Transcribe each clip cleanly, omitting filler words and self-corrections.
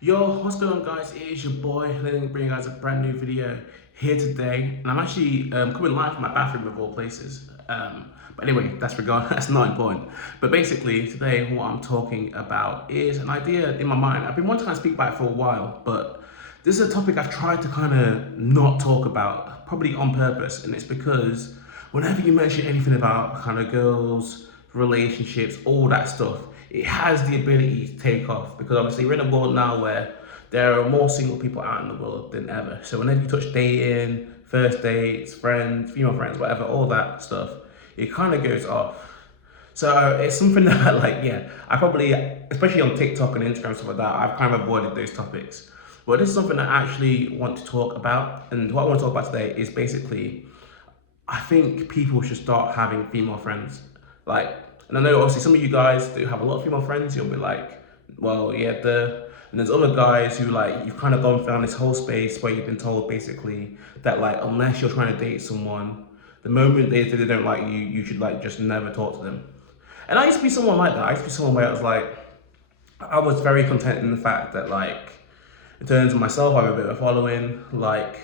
Yo, what's going on guys? It is your boy, letting me bring you guys a brand new video here today. And I'm actually coming live from my bathroom of all places. But anyway, that's not important. But basically today what I'm talking about is an idea in my mind. I've been wanting to kind of speak about it for a while, but this is a topic I've tried to kind of not talk about, probably on purpose. And it's because whenever you mention anything about kind of girls, relationships, all that stuff, it has the ability to take off because obviously we're in a world now where there are more single people out in the world than ever. So whenever you touch dating, first dates, friends, female friends, whatever, all that stuff, it kind of goes off. So it's something that, like, yeah, I probably, especially on TikTok and Instagram, stuff like that, I've kind of avoided those topics. But this is something I actually want to talk about. And what I want to talk about today is basically I think people should start having female friends. Like, and I know obviously some of you guys do have a lot of female friends. You'll be like, well, yeah, and there's other guys who like you've kind of gone down this whole space where you've been told basically that like unless you're trying to date someone, the moment they don't like you, you should like just never talk to them. And I used to be someone like that. I used to be someone where I was like, I was very content in the fact that like in terms of myself, I have a bit of a following. Like,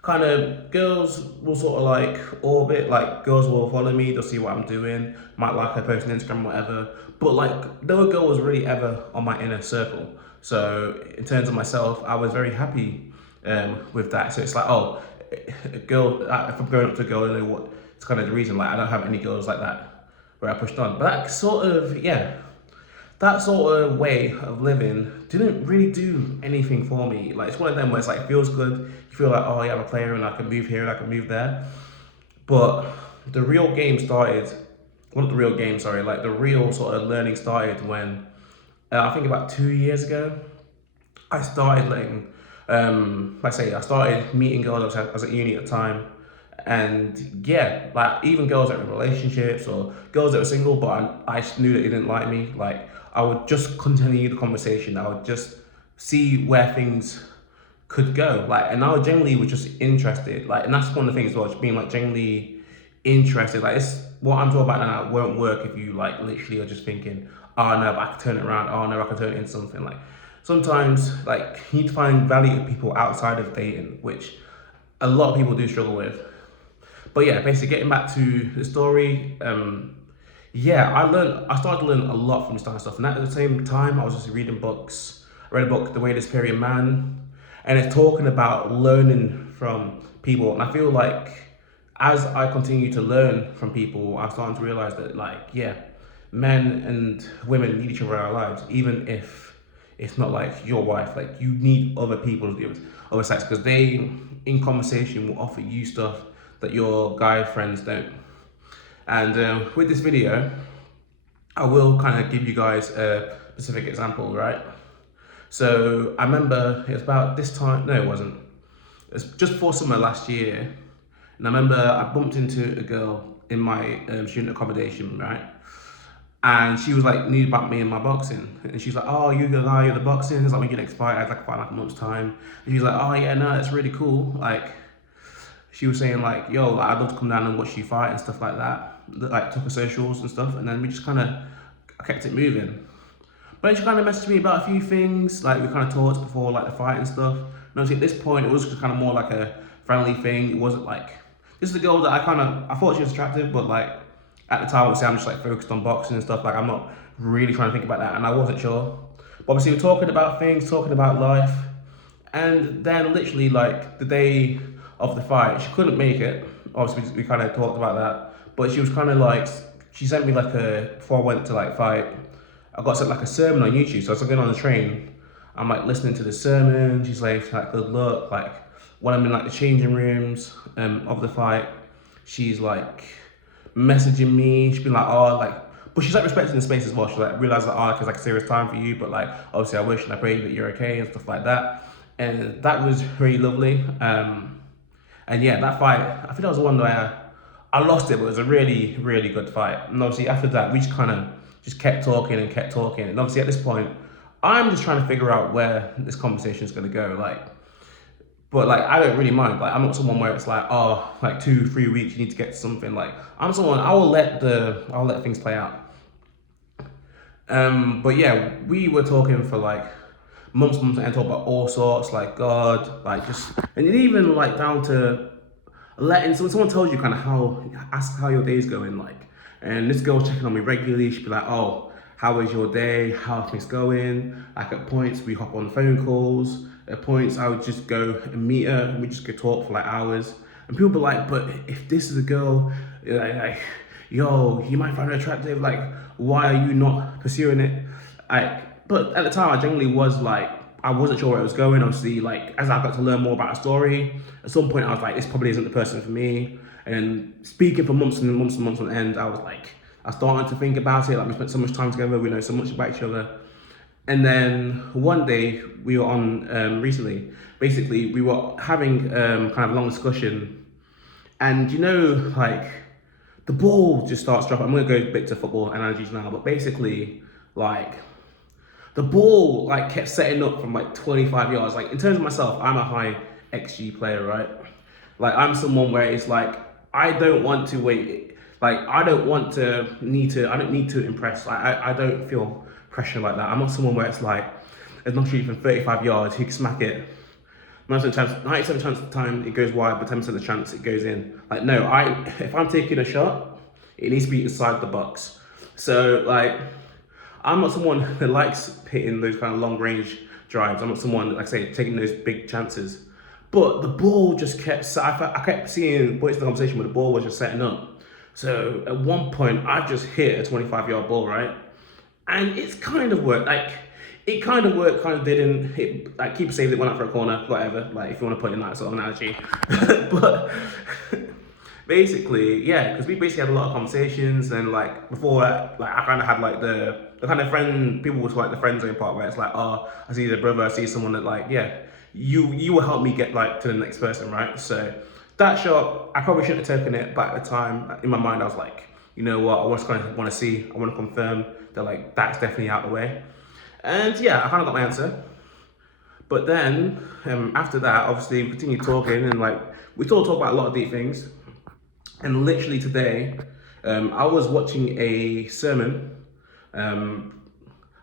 kind of girls will sort of like orbit. Like, girls will follow me. They'll see what I'm doing. Might like a post on Instagram, whatever. But like, no girl was really ever on my inner circle. So in terms of myself, I was very happy with that. So it's like, oh, a girl. If I'm going up to a girl, I know what. It's kind of the reason. Like, I don't have any girls like that where I pushed on. But that sort of, yeah, that sort of way of living didn't really do anything for me. Like it's one of them where it's like it feels good. You feel like, oh yeah, I'm a player and I can move here and I can move there. But the real game started. Well, not the real game, sorry. Like the real sort of learning started when I think about 2 years ago. I started letting, I started meeting girls. I was at uni at the time, and yeah, like even girls that were in relationships or girls that were single, but I just knew that they didn't like me. Like I would just continue the conversation. I would just see where things could go. Like, and I generally was just interested. Like, and that's one of the things as well, just being like genuinely interested. Like, it's what I'm talking about now won't work if you like literally are just thinking, oh no, but I can turn it around. Oh no, I can turn it into something. Like, sometimes like you need to find value in people outside of dating, which a lot of people do struggle with. But yeah, basically getting back to the story, yeah, I started to learn a lot from this kind of stuff. And at the same time, I was just reading books. I read a book, The Way This Period Man, and it's talking about learning from people. And I feel like as I continue to learn from people, I'm starting to realize that, like, yeah, men and women need each other in our lives, even if it's not like your wife. Like, you need other people to do with other sex because they, in conversation, will offer you stuff that your guy friends don't. And with this video, I will kind of give you guys a specific example, right? So I remember it was about this time, no, it wasn't. It was just before summer last year. And I remember I bumped into a girl in my student accommodation, right? And she was like, knew about me and my boxing. And she's like, oh, you're the guy, you're the boxing. It's like, when you next fight, I had like about like a month's time. And she's like, oh, yeah, no, it's really cool. Like, she was saying like, yo, like, I'd love to come down and watch you fight and stuff like that. Like, took her socials and stuff. And then we just kind of kept it moving. But then she kind of messaged me about a few things. Like, we kind of talked before like the fight and stuff. And obviously at this point, it was just kind of more like a friendly thing. It wasn't like, this is a girl that I thought she was attractive, but like, at the time, obviously, I'm just like focused on boxing and stuff. Like, I'm not really trying to think about that, and I wasn't sure. But obviously, we're talking about things, talking about life, and then literally like the day of the fight, she couldn't make it. Obviously, we kind of talked about that, but she was kind of like, she sent me like a before I went to like fight. I got sent like a sermon on YouTube, so I was getting on the train. I'm like listening to the sermon. She's like good luck. Like when I'm in like the changing rooms of the fight, she's like messaging me. She's been like, oh, like, but she's like respecting the space as well. She like realized that, oh, it's like a serious time for you, but like obviously I wish and I pray that you're okay and stuff like that. And that was really lovely. And yeah, that fight, I think that was the one where I lost it, but it was a really, really good fight. And obviously after that, we just kind of just kept talking and kept talking. And obviously at this point, I'm just trying to figure out where this conversation is going to go. Like, but like I don't really mind. Like I'm not someone where it's like, oh, like 2 3 weeks you need to get to something. Like I'm someone I'll let things play out. But yeah, we were talking for like months and talk about all sorts, like God, like just, and even like down to letting someone tells you kind of ask how your day's going, like, and this girl's checking on me regularly. She'd be like, "Oh, how was your day? How are things going?" Like at points we hop on phone calls. At points I would just go and meet her, and we just go talk for like hours. And people be like, "But if this is a girl, like, yo, you might find her attractive. Like, why are you not pursuing it?" But at the time, I genuinely was like, I wasn't sure where it was going. Obviously, like as I got to learn more about the story, at some point I was like, this probably isn't the person for me. And speaking for months and months and months on end, I was like, I started to think about it. Like we spent so much time together, we know so much about each other. And then one day we were on recently. Basically, we were having kind of a long discussion, and like the ball just starts dropping. I'm gonna go back to football analogies now, but basically, like the ball like kept setting up from like 25 yards. Like in terms of myself, I'm a high XG player, right? Like I'm someone where it's like I don't want to wait. Like I don't want to need to. I don't need to impress. Like I don't feel pressure like that. I'm not someone where it's like there's not shooting from 35 yards. He can smack it. 97 chance of the time it goes wide, but 10% of the chance it goes in. Like no, if I'm taking a shot, it needs to be inside the box. So like I'm not someone that likes hitting those kind of long range drives. I'm not someone that, like I say, taking those big chances. But the ball just I kept seeing points in the conversation where the ball was just setting up. So at one point, I just hit a 25-yard ball, right? And it's kind of worked. Like, it kind of worked, kind of didn't. Like, keeper saved it, went out for a corner, whatever. Like, if you want to put it in that sort of analogy. But basically, yeah, because we basically had a lot of conversations, and like before that, like I kind of had like the kind of friend people was like the friend zone part where it's like, oh, I see the brother, I see someone that like, yeah, you will help me get like to the next person, right? So that shot, I probably shouldn't have taken it, but at the time, in my mind, I was like, you know what, I just kind of want to see, I want to confirm that like that's definitely out of the way, and yeah, I kind of got my answer. But then after that, obviously, we continued talking, and like we still talk about a lot of deep things. And literally today, I was watching a sermon. Um,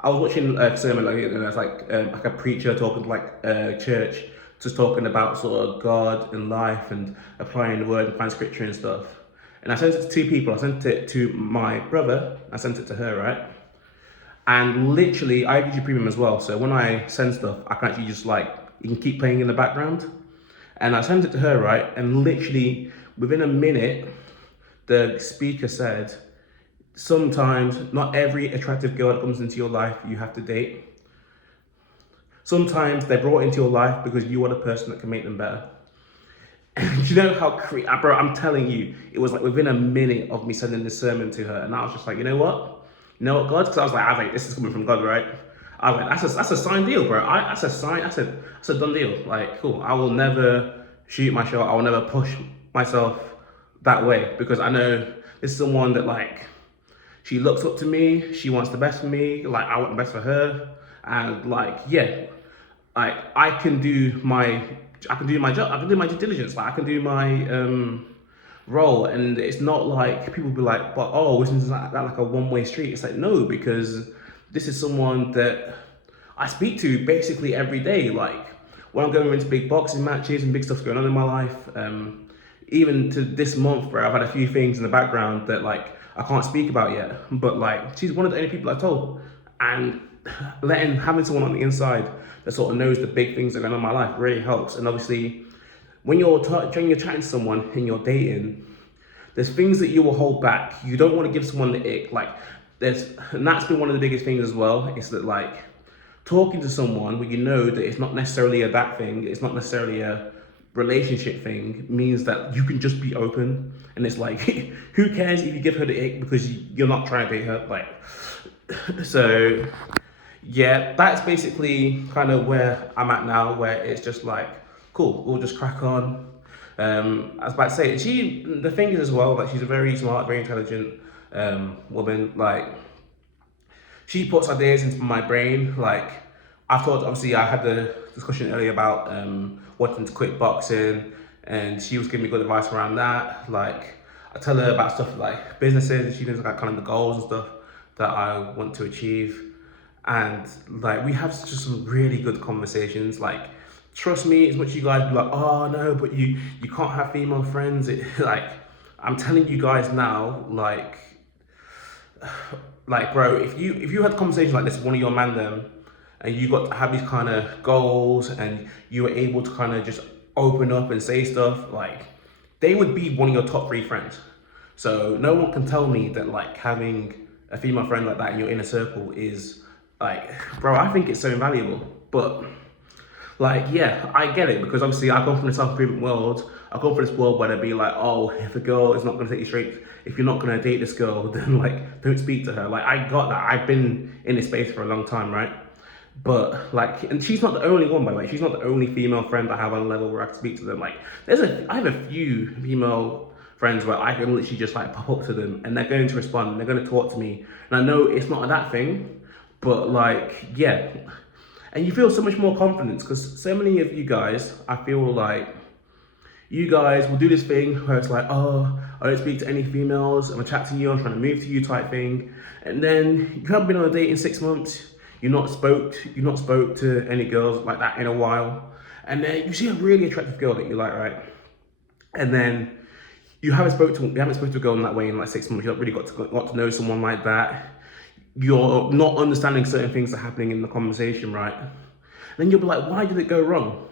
I was watching a sermon it's like a preacher talking to like a church, just talking about sort of God and life and applying the word and applying scripture and stuff. And I sent it to two people. I sent it to my brother. I sent it to her, right? And literally, I have YouTube Premium as well. So when I send stuff, I can actually just like you can keep playing in the background. And I sent it to her, right? And literally within a minute, the speaker said, sometimes not every attractive girl that comes into your life you have to date. Sometimes they're brought into your life because you are the person that can make them better. And you know how bro, I'm telling you, it was like within a minute of me sending this sermon to her, and I was just like, you know what? You know what, God? Because I was like, this is coming from God, right? I was like, that's a signed deal, bro. That's a sign. That's a done deal. Like, cool. I will never shoot my shot. I will never push myself that way because I know this is someone that like she looks up to me. She wants the best for me. Like I want the best for her, and like yeah, like I can do my job. I can do my due diligence. Like I can do my role, and it's not like people be like, but oh, isn't that like a one-way street? It's like no, because this is someone that I speak to basically every day. Like when I'm going into big boxing matches and big stuff's going on in my life. Even to this month, bro, I've had a few things in the background that like I can't speak about yet. But like she's one of the only people I've told, and having someone on the inside that sort of knows the big things that are going on in my life really helps. And obviously, when you're chatting to someone and you're dating, there's things that you will hold back. You don't want to give someone the ick. Like and that's been one of the biggest things as well. Is that like talking to someone where you know that it's not necessarily a that thing. It's not necessarily a relationship thing means that you can just be open, and it's like who cares if you give her the ick because you're not trying to date her, like so yeah, that's basically kind of where I'm at now, where it's just like cool, we'll just crack on. I was about to say the thing is as well, like she's a very smart, very intelligent woman. Like she puts ideas into my brain. Like I've thought, obviously, I had the discussion earlier about wanting to quit boxing, and she was giving me good advice around that. Like I tell her about stuff like businesses, and she knows like kind of the goals and stuff that I want to achieve. and like we have just some really good conversations. Like, trust me, as much as you guys be like, oh no, but you can't have female friends. It like, I'm telling you guys now, like bro, if you had conversations like this with one of your man them, and you got to have these kind of goals, and you were able to kind of just open up and say stuff, like they would be one of your top three friends. So no one can tell me that like having a female friend like that in your inner circle is like, bro, I think it's so invaluable. But like, yeah, I get it, because obviously I come from the self-improvement world. I come from this world where they'd be like, oh, if a girl is not going to take you straight, if you're not going to date this girl, then like, don't speak to her. Like, I got that. I've been in this space for a long time, right? But like, and she's not the only one, by the way. She's not the only female friend I have on a level where I can speak to them. Like, I have a few female friends where I can literally just like pop up to them and they're going to respond, they're going to talk to me. And I know it's not that thing, but like, yeah. And you feel so much more confidence, because so many of you guys, I feel like you guys will do this thing where it's like, oh, I don't speak to any females, I'm attracted to you, I'm trying to move to you type thing. And then you haven't been on a date in 6 months, you're not spoke to any girls like that in a while. And then you see a really attractive girl that you like, right? And then you haven't spoken to a girl in that way in like 6 months, you haven't really got to know someone like that. You're not understanding certain things that are happening in the conversation, right? Then you'll be like, why did it go wrong?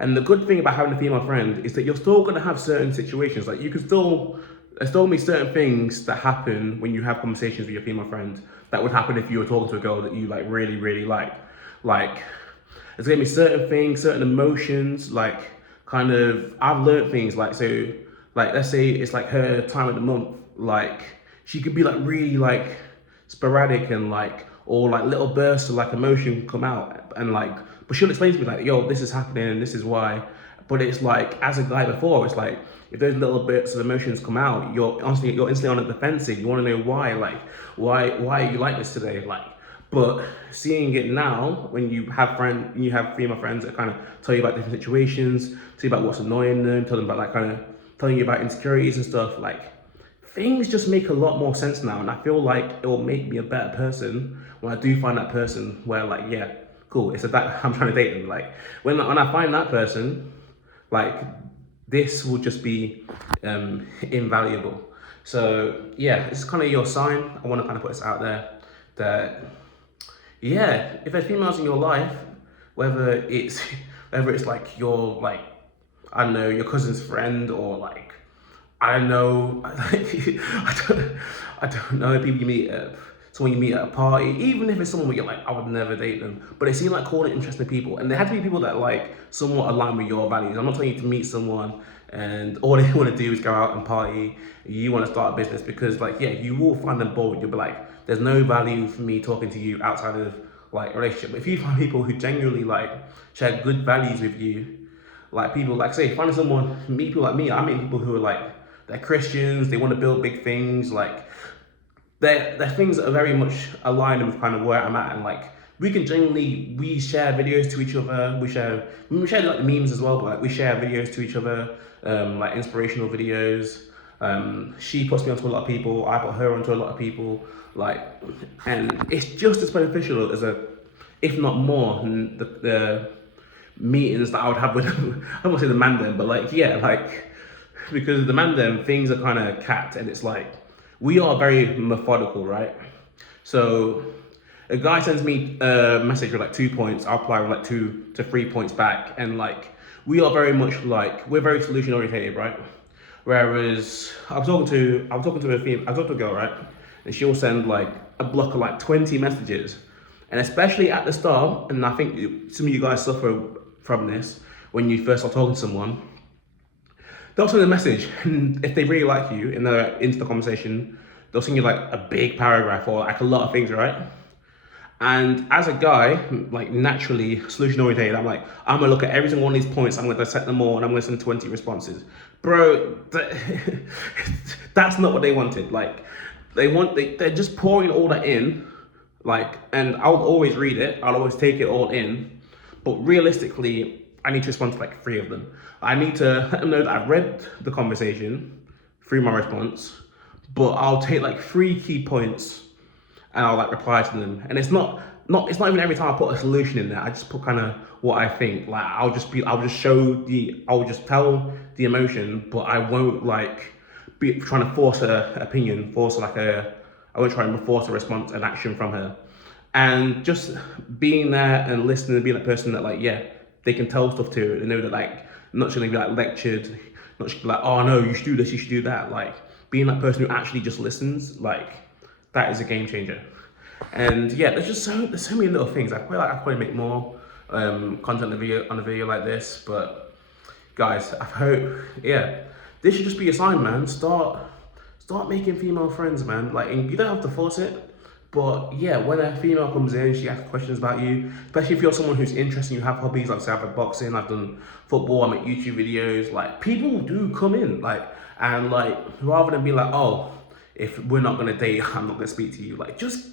And the good thing about having a female friend is that you're still going to have certain situations. Like, you can still, there's still be certain things that happen when you have conversations with your female friend that would happen if you were talking to a girl that you like really, really like. Like, there's going to be certain things, certain emotions, like kind of, I've learned things like, so like, let's say it's like her time of the month, like she could be like really like sporadic and like, or like little bursts of like emotion come out, and like, but she'll explain to me like, yo, this is happening and this is why. But it's like, as a guy before, it's like, if those little bits of emotions come out, you're instantly on the defensive. You want to know why, like, why are you like this today, like. But seeing it now, when you have female friends that kind of tell you about different situations, tell you about what's annoying them, tell them about like kind of telling you about insecurities and stuff, like things just make a lot more sense now. And I feel like it will make me a better person when I do find that person where like, yeah, cool, it's that I'm trying to date them. Like when I find that person, like this will just be invaluable. So yeah, it's kind of your sign. I want to kind of put this out there that, yeah, if there's females in your life, whether it's whether it's like your like, I don't know, your cousin's friend, or like, I don't know, I don't know, people you meet at, someone you meet at a party, even if it's someone where you're like, I would never date them, but they seem like cool and interesting people, and they have to be people that like somewhat align with your values. I'm not telling you to meet someone and all they want to do is go out and party. You want to start a business, because like, yeah, you will find them bored. You'll be like, there's no value for me talking to you outside of like a relationship. But if you find people who genuinely like share good values with you, like people like, say, finding someone, meet people like me. I meet people who are like, they're Christians, they want to build big things, like they're things that are very much aligned with kind of where I'm at. And like, we share videos to each other, we share like the memes as well, but like we share videos to each other, like inspirational videos. She puts me onto a lot of people, I put her onto a lot of people, like, and it's just as beneficial as if not more than the meetings that I would have with I won't say the man then, but like, yeah, like, because the man then, things are kind of capped, and it's like, we are very methodical, right? So a guy sends me a message with like 2 points, I'll reply with like 2 to 3 points back, and like, we are very much like, we're very solution oriented, right? Whereas I was talking to a girl, right? And she'll send like a block of like 20 messages. And especially at the start, and I think some of you guys suffer from this when you first start talking to someone, they'll send a message, and if they really like you and they're into the conversation, they'll send you like a big paragraph or like a lot of things, right? And as a guy, like naturally solution oriented, I'm like, I'm gonna look at every single one of these points, I'm gonna dissect them all, and I'm gonna send 20 responses. Bro, that's not what they wanted. Like, they're just pouring all that in, like, and I'll always read it, I'll always take it all in, but realistically, I need to respond to like 3 of them. I need to let them know that I've read the conversation through my response, but I'll take like 3 key points and I'll like reply to them. And it's not not, it's not even every time I put a solution in there. I just put kind of what I think. Like I'll just tell the emotion, but I won't like be trying to force a opinion, I won't try and force a response, an action from her. And just being there and listening and being that person that like, yeah, they can tell stuff to, they know that like, I'm not just gonna be like lectured, not just be like, oh no, you should do this, you should do that. Like being that person who actually just listens, like that is a game changer. And yeah, there's so many little things. I feel like I could probably make more content on a video like this, but guys, I hope, yeah, this should just be a sign, man. Start making female friends, man. Like, and you don't have to force it, but yeah, when a female comes in, she asks questions about you, especially if you're someone who's interested, you have hobbies, like say I've done boxing, I've done football, I make YouTube videos, like people do come in, like, and like, rather than be like, oh, if we're not gonna date, I'm not gonna speak to you, like, just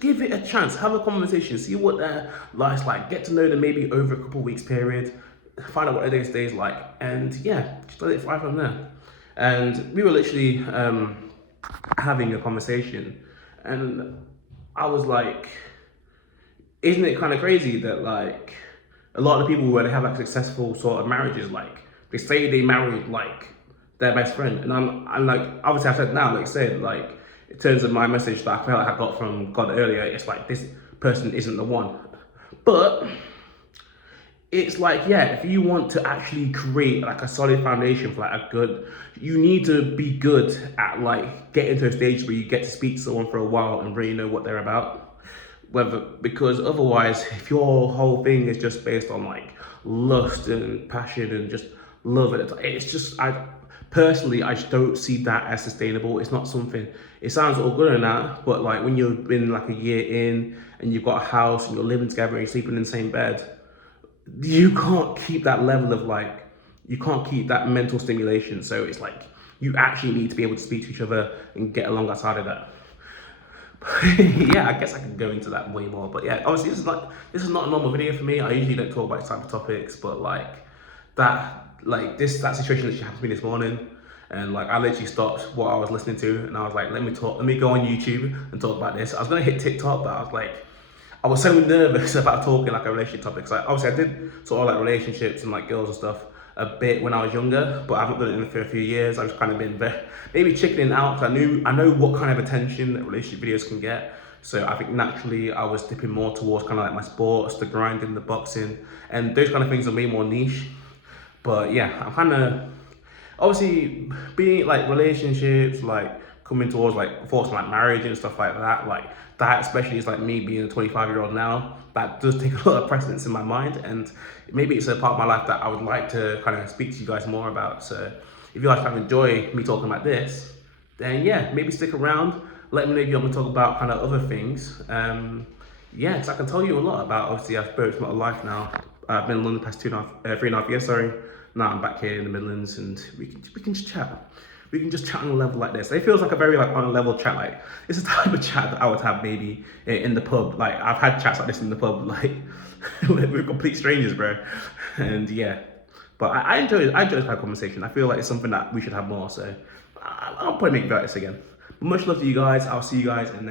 give it a chance, have a conversation, see what their life's like, get to know them maybe over a couple of weeks period, find out what their day's like, and yeah, just let it fly from there. And we were literally having a conversation, and I was like, isn't it kind of crazy that like a lot of people where they have like successful sort of marriages, like they say they married like their best friend, and I'm like, obviously I said now, like I said, like in terms of my message that I felt like I got from God earlier, it's like this person isn't the one, but it's like, yeah, if you want to actually create like a solid foundation for like a good, you need to be good at like getting to a stage where you get to speak to someone for a while and really know what they're about. Whether, because otherwise, if your whole thing is just based on like lust and passion and just love it's just, I personally, I just don't see that as sustainable. It's not something, it sounds all good and that, but like when you've been like a year in and you've got a house and you're living together and you're sleeping in the same bed, you can't keep that level of like, you can't keep that mental stimulation. So it's like you actually need to be able to speak to each other and get along outside of that. Yeah, I guess I can go into that way more, but yeah, obviously this is not a normal video for me. I usually don't talk about this type of topics, but like that situation that happened to me this morning, and like I literally stopped what I was listening to and I was like, let me go on YouTube and talk about this. I was gonna hit TikTok, but I was like, I was so nervous about talking like a relationship topic. So obviously I did sort of like relationships and like girls and stuff a bit when I was younger, but I haven't done it for a few years. I've just kind of been maybe chickening out because I know what kind of attention that relationship videos can get. So I think naturally I was dipping more towards kind of like my sports, the grinding, the boxing, and those kind of things are way more niche. But yeah, I'm kind of obviously being like relationships, like coming towards like thoughts like marriage and stuff like that, especially is like me being a 25-year-old now, that does take a lot of precedence in my mind, and maybe it's a part of my life that I would like to kind of speak to you guys more about. So if you guys kind of enjoy me talking about this, then yeah, maybe stick around, let me know if you want me to talk about kind of other things. Yeah, because I can tell you a lot about, obviously I've built a lot of life now. I've been in London the past 3.5 years, sorry. Now I'm back here in the Midlands, and we can just chat. We can just chat on a level like this. It feels like a very like on a level chat. Like it's a type of chat that I would have maybe in the pub. Like I've had chats like this in the pub, like with complete strangers, bro. And yeah, but I enjoy this kind of conversation. I feel like it's something that we should have more. So I'll probably make about this again. But much love to you guys. I'll see you guys in the next.